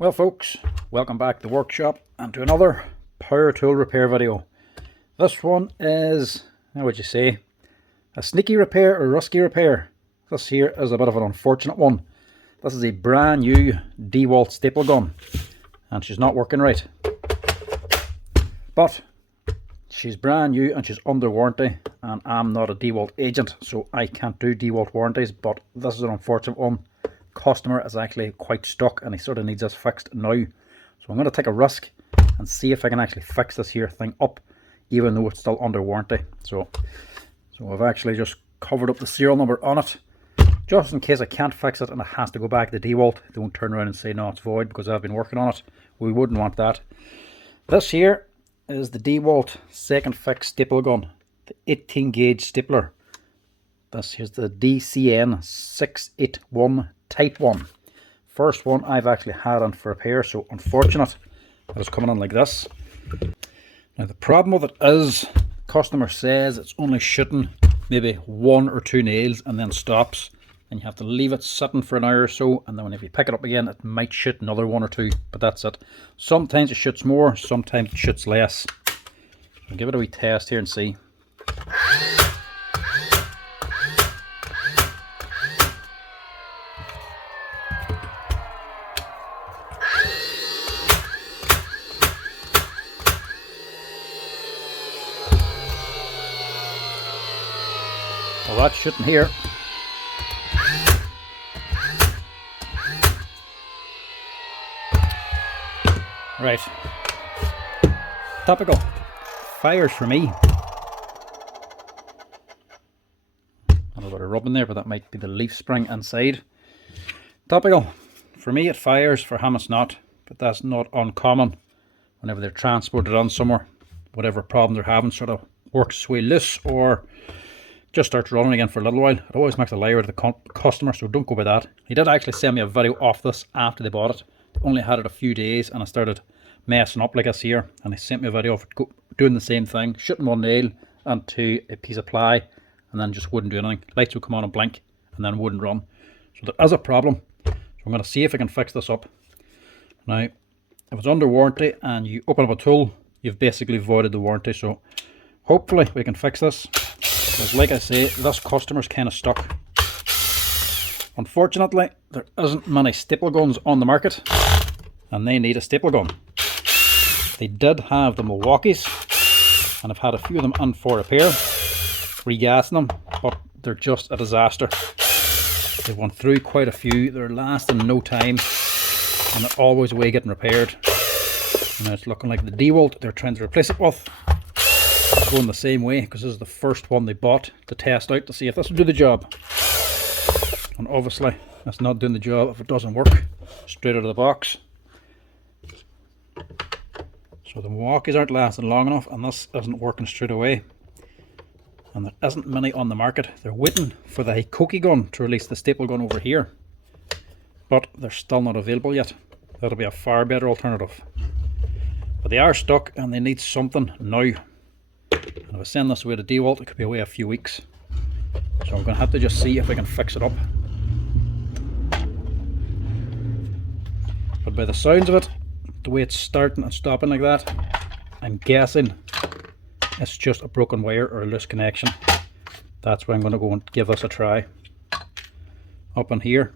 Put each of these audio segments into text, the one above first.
Well folks, welcome back to the workshop and to another power tool repair video. This one is, how would you say, a sneaky repair or rusky repair. This here is a bit of an unfortunate one. This is a brand new Dewalt staple gun and she's not working right. But she's brand new and she's under warranty, and I'm not a Dewalt agent so I can't do Dewalt warranties, but this is an unfortunate one. Customer is actually quite stuck and he sort of needs this fixed now, so I'm going to take a risk and see if I can actually fix this here thing up even though it's still under warranty. So I've actually just covered up the serial number on it just in case I can't fix it and it has to go back to Dewalt. They won't turn around and say no, it's void because I've been working on it. We wouldn't want that. This here is the Dewalt second fix staple gun, the 18 gauge stapler. This here's the DCN681 Type 1. First one I've actually had on for repair, so unfortunate that it's coming on like this. Now the problem with it is, customer says it's only shooting maybe 1 or 2 nails and then stops, and you have to leave it sitting for an hour or so, and then if you pick it up again it might shoot another 1 or 2, but that's it. Sometimes it shoots more, sometimes it shoots less. So I'll give it a wee test here and see. Well, that's shooting here. Right. Topical. Fires for me. A little bit of rubbing there, but that might be the leaf spring inside. Topical. For me it fires, for him it's not, but that's not uncommon. Whenever they're transported on somewhere, whatever problem they're having sort of works its way loose or just starts running again for a little while. It always makes a liar to the customer, so don't go by that. He did actually send me a video off this after they bought it. Only had it a few days and I started messing up like this here, and he sent me a video of it doing the same thing, shooting 1 nail onto a piece of ply and then just wouldn't do anything. Lights would come on and blink and then wouldn't run. So there is a problem. So I'm going to see if I can fix this up. Now if it's under warranty and you open up a tool, you've basically voided the warranty, so hopefully we can fix this. Because like I say, this customer's kind of stuck. Unfortunately, there isn't many staple guns on the market, and they need a staple gun. They did have the Milwaukees, and I've had a few of them in for repair, regassing them, but they're just a disaster. They've gone through quite a few, they're lasting no time, and they're always away getting repaired. And it's looking like the Dewalt they're trying to replace it with is going the same way, because this is the first one they bought to test out to see if this will do the job. And obviously it's not doing the job if it doesn't work straight out of the box. So the Milwaukees aren't lasting long enough, and this isn't working straight away. And there isn't many on the market. They're waiting for the Hikoki gun to release the staple gun over here, but they're still not available yet. That'll be a far better alternative. But they are stuck and they need something now. And if I send this away to Dewalt, it could be away a few weeks. So I'm going to have to just see if I can fix it up. But by the sounds of it, the way it's starting and stopping like that, I'm guessing it's just a broken wire or a loose connection. That's where I'm going to go and give this a try. Up in here,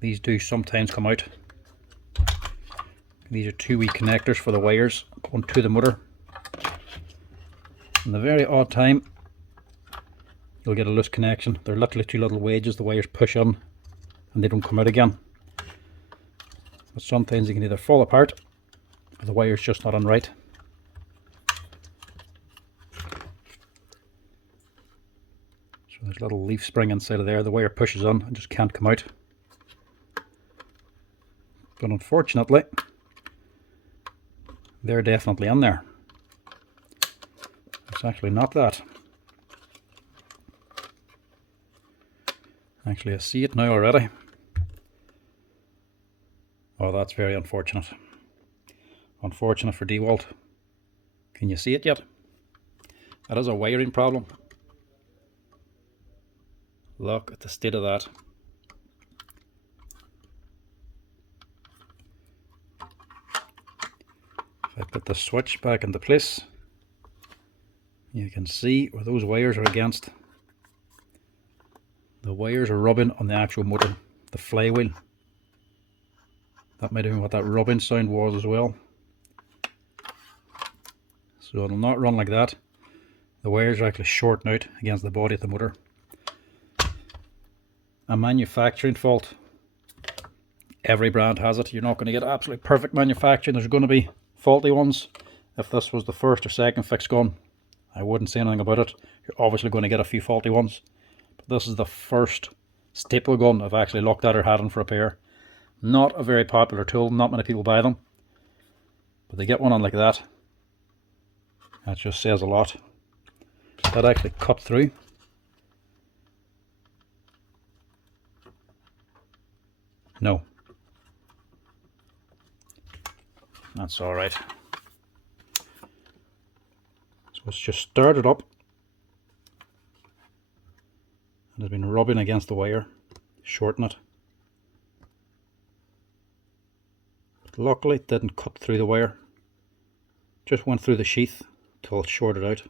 these do sometimes come out. These are 2 wee connectors for the wires going to the motor. In the very odd time, you'll get a loose connection. They're literally 2 little wedges the wires push in and they don't come out again. But sometimes they can either fall apart or the wire's just not on right. So there's a little leaf spring inside of there. The wire pushes on and just can't come out. But unfortunately, they're definitely in there. It's actually not that. Actually, I see it now already. Oh, that's very unfortunate. Unfortunate for Dewalt. Can you see it yet? That is a wiring problem. Look at the state of that. If I put the switch back into place, you can see where those wires are against. The wires are rubbing on the actual motor, the flywheel. That might have been what that rubbing sound was as well. So it'll not run like that. The wires are actually shorting out against the body of the motor. A manufacturing fault. Every brand has it. You're not going to get absolutely perfect manufacturing. There's going to be faulty ones. If this was the first or second fix gun, I wouldn't say anything about it. You're obviously going to get a few faulty ones. But this is the first staple gun I've actually looked at or had in for repair. Not a very popular tool. Not many people buy them. But they get one on like that. That just says a lot. That actually cut through. No. That's alright. So it's just started up and has been rubbing against the wire, shorten it. But luckily it didn't cut through the wire, just went through the sheath till it shorted out.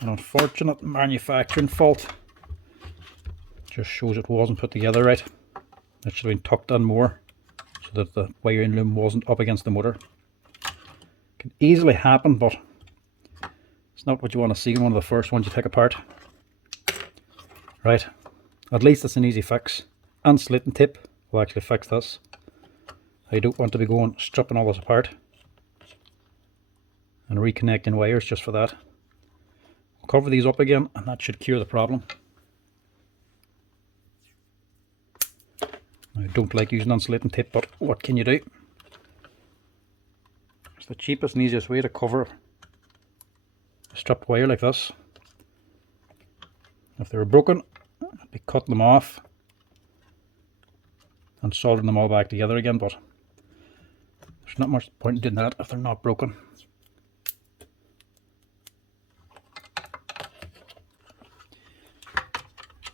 An unfortunate manufacturing fault. Just shows it wasn't put together right. It should have been tucked in more so that the wiring loom wasn't up against the motor. Can easily happen, but it's not what you want to see in one of the first ones you take apart. Right, at least it's an easy fix. And slitting tip will actually fix this. I don't want to be going stripping all this apart and reconnecting wires just for that. I'll cover these up again and that should cure the problem. I don't like using insulating tape, but what can you do? It's the cheapest and easiest way to cover a stripped wire like this. If they were broken, I'd be cutting them off and soldering them all back together again, but there's not much point in doing that if they're not broken.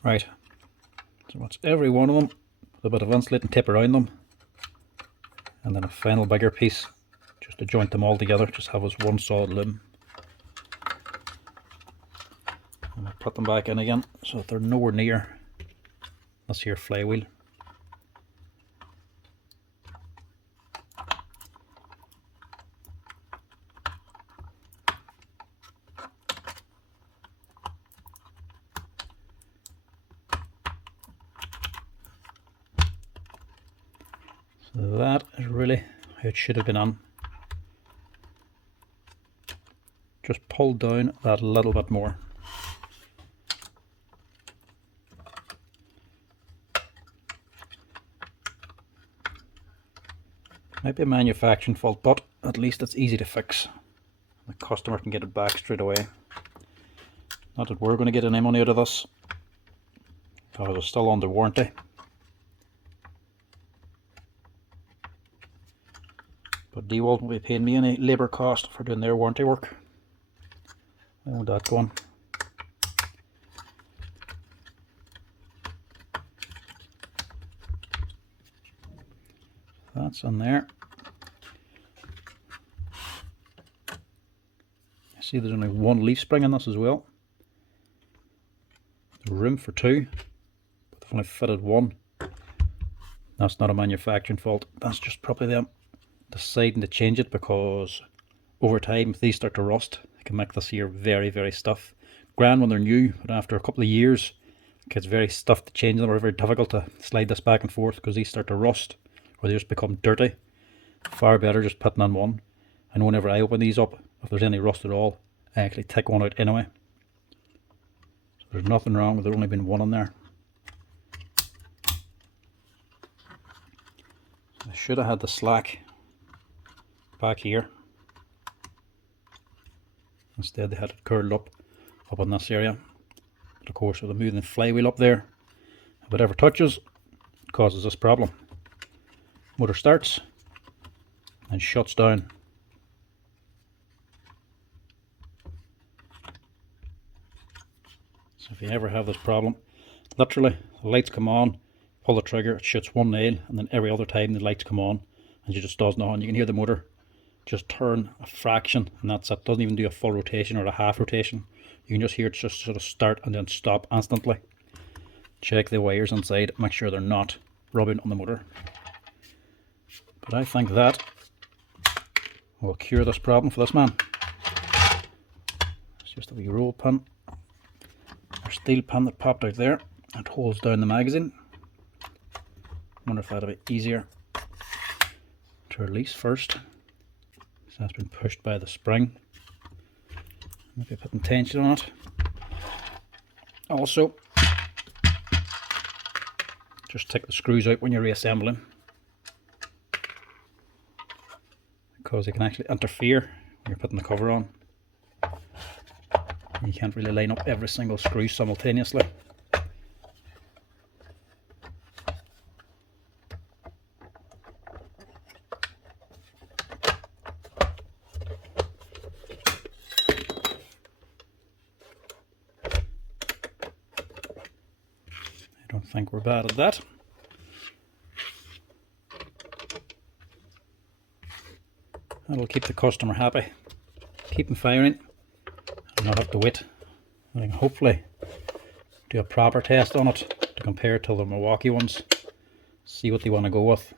Right, so that's every one of them. A bit of insulating tape around them, and then a final bigger piece just to joint them all together, just have as one solid loom. And I'll put them back in again so that they're nowhere near this here flywheel. So that is really how it should have been on. Just pull down that a little bit more. Might be a manufacturing fault, but at least it's easy to fix. The customer can get it back straight away. Not that we're going to get any money out of this, because it's still under warranty. But Dewalt won't be paying me any labour cost for doing their warranty work. I want that going. That's in there. I see there's only one leaf spring in this as well. There's room for two, but they've only fitted one. That's not a manufacturing fault. That's just probably them deciding to change it, because over time if these start to rust it can make this here very, very stiff. Grand when they're new, but after a couple of years it gets very stiff to change them, or very difficult to slide this back and forth because these start to rust or they just become dirty. Far better just putting on one. And whenever I open these up, if there's any rust at all, I actually take one out anyway. So there's nothing wrong with there only being one in there. I should have had the slack back here. Instead they had it curled up in this area. But of course with the moving flywheel up there, if it ever touches, it causes this problem. Motor starts and shuts down. So if you ever have this problem, literally the lights come on, pull the trigger, it shoots one nail, and then every other time the lights come on and it just doesn't on. You can hear the motor just turn a fraction, and that's it. Doesn't even do a full rotation or a half rotation. You can just hear it just sort of start and then stop instantly. Check the wires inside, make sure they're not rubbing on the motor. But I think that will cure this problem for this man. It's just a wee roll pin, or steel pin that popped out there. It holds down the magazine. Wonder if that'll be easier to release first. So that's been pushed by the spring. Maybe putting tension on it. Also, just take the screws out when you're reassembling, because they can actually interfere when you're putting the cover on. You can't really line up every single screw simultaneously. I don't think we're bad at that. That'll keep the customer happy, keep them firing, and not have to wait. I can hopefully do a proper test on it to compare to the Milwaukee ones, see what they want to go with.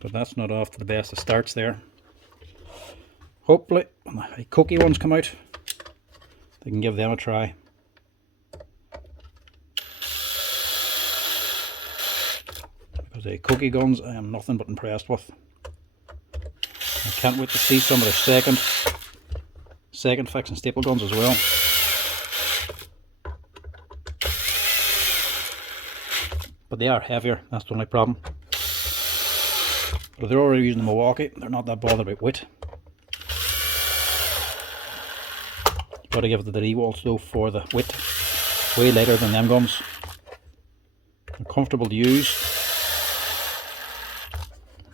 But that's not off to the best of starts there. Hopefully when the cookie ones come out, they can give them a try. Because the cookie guns I am nothing but impressed with. I can't wait to see some of their second fix and staple guns as well. But they are heavier, that's the only problem. But if they're already using the Milwaukee, they're not that bothered about weight. Got to give it to the Dewalt though for the weight. Way lighter than them guns. They're comfortable to use,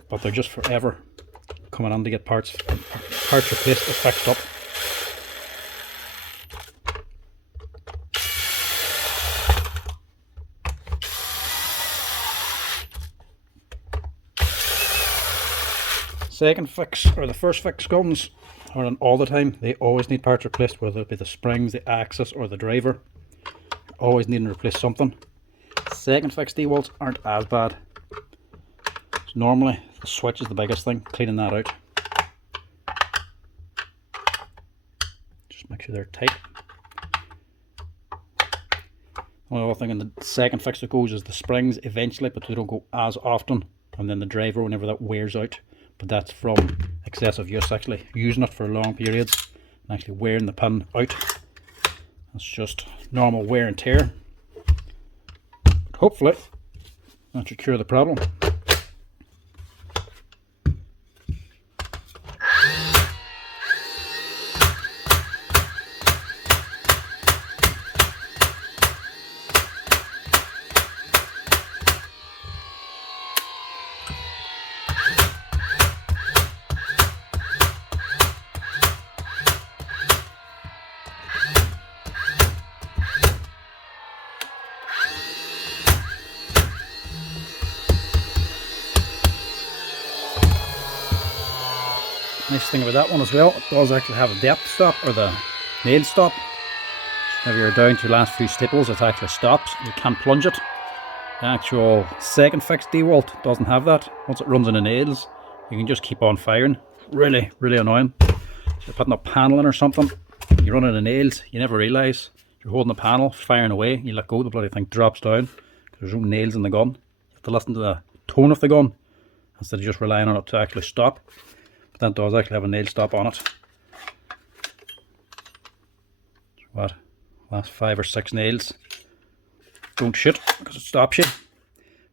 but they're just forever coming on to get parts replaced or fixed up. Second fix, or the first fix guns, are on all the time. They always need parts replaced, whether it be the springs, the axis, or the driver. Always needing to replace something. Second fix Dewalts aren't as bad. So normally the switch is the biggest thing, cleaning that out. Just make sure they're tight. The only other thing in the second fix that goes is the springs eventually, but they don't go as often. And then the driver whenever that wears out. But that's from excessive use, actually using it for long periods and actually wearing the pin out. That's just normal wear and tear. But hopefully that should cure the problem. Nice thing about that one as well, it does actually have a depth stop, or the nail stop. If you're down to your last few staples, it actually stops. You can't plunge it. The actual second fix Dewalt doesn't have that. Once it runs into nails, you can just keep on firing. Really, really annoying. So you're putting a panel in or something, you run into nails, you never realise. You're holding the panel, firing away, you let go, the bloody thing drops down. Because there's no nails in the gun. You have to listen to the tone of the gun, instead of just relying on it to actually stop. But that does actually have a nail stop on it. What? Last 5 or 6 nails. Don't shoot, because it stops you.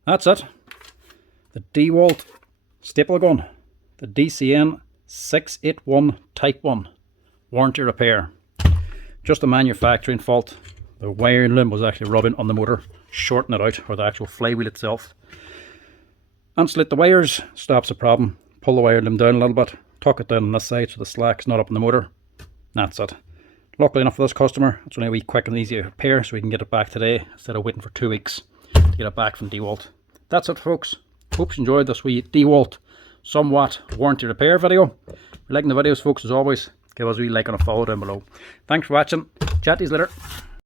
That's it. The Dewalt Staple Gun. The DCN681 Type 1. Warranty repair. Just a manufacturing fault. The wiring loom was actually rubbing on the motor, shorting it out, or the actual flywheel itself. Unslip the wires, stops the problem. Pull the wire loom down a little bit, tuck it down on this side so the slack's not up in the motor. That's it. Luckily enough for this customer, it's only a wee quick and easy repair, so we can get it back today instead of waiting for 2 weeks to get it back from Dewalt. That's it, folks. Hope you enjoyed this wee Dewalt somewhat warranty repair video. If you're liking the videos, folks, as always, give us a wee like and a follow down below. Thanks for watching. Chat to you later.